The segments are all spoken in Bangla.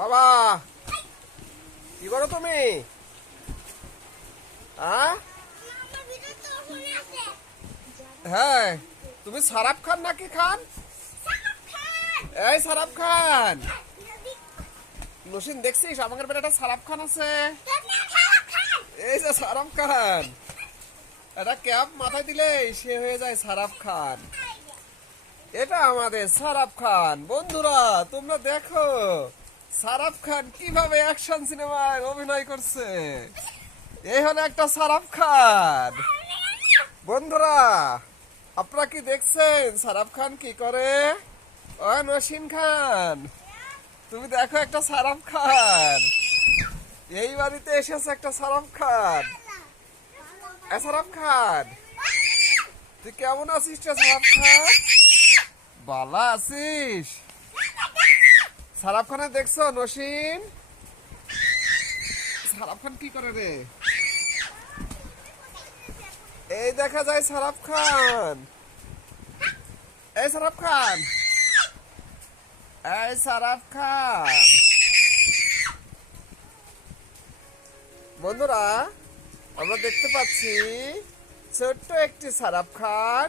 বাবা, কি করো তুমি? হ্যাঁ, তুমি সারাপ খান নাকি খান? এই সারাপ খান, নসীন দেখছিস আমাদের বেটা একটা সারাপ খান আছে। এই যে সারাপ খান, এটা ক্যাপ মাথায় দিলে সে হয়ে যায় সারাপ খান। এটা আমাদের সারাপ খান। বন্ধুরা তোমরা দেখো সারাপ খান কিভাবে অ্যাকশন সিনেমায় অভিনয় করছে। এই হলো একটা সারাপ খান। বন্ধুরা আপনারা কি দেখছেন সারাপ খান কি করে? ও নসীন খান, তুমি দেখো একটা সারাপ খান এই বাড়িতে এসেছে। একটা সারাপ খান। সারাপ খান, তুই কেমন আছিস রে সারাপ খান? বালা আছিস? সারাপ খানে দেখছো নসীন? সারাপ খান কি করে রে? এই দেখা যায় সারাপ খান। এই সারাপ খান, এই সারাপ খান। বন্ধুরা আমরা দেখতে পাচ্ছি ছোট্ট একটি সারাপ খান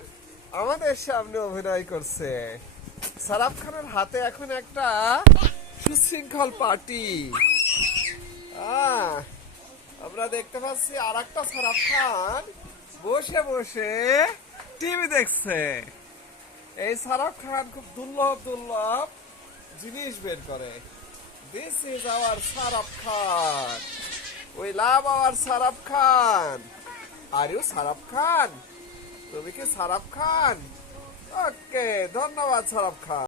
আমাদের সামনে অভিনয় করছে। সারাপ খানের হাতে এখন একটা সুশৃঙ্খল পার্টি। আমরা দেখতে পাচ্ছি আর একটা সারাপ খান বসে বসে টিভি দেখছে। এই সারাপ খান খুব দুর্লভ দুর্লভ জিনিস বের করে। This is our Sarap Khan. We love our Sarap Khan. Are you Sarap Khan? তুমি কি সারাপ খান? ওকে, ধন্যবাদ সারাপ খান।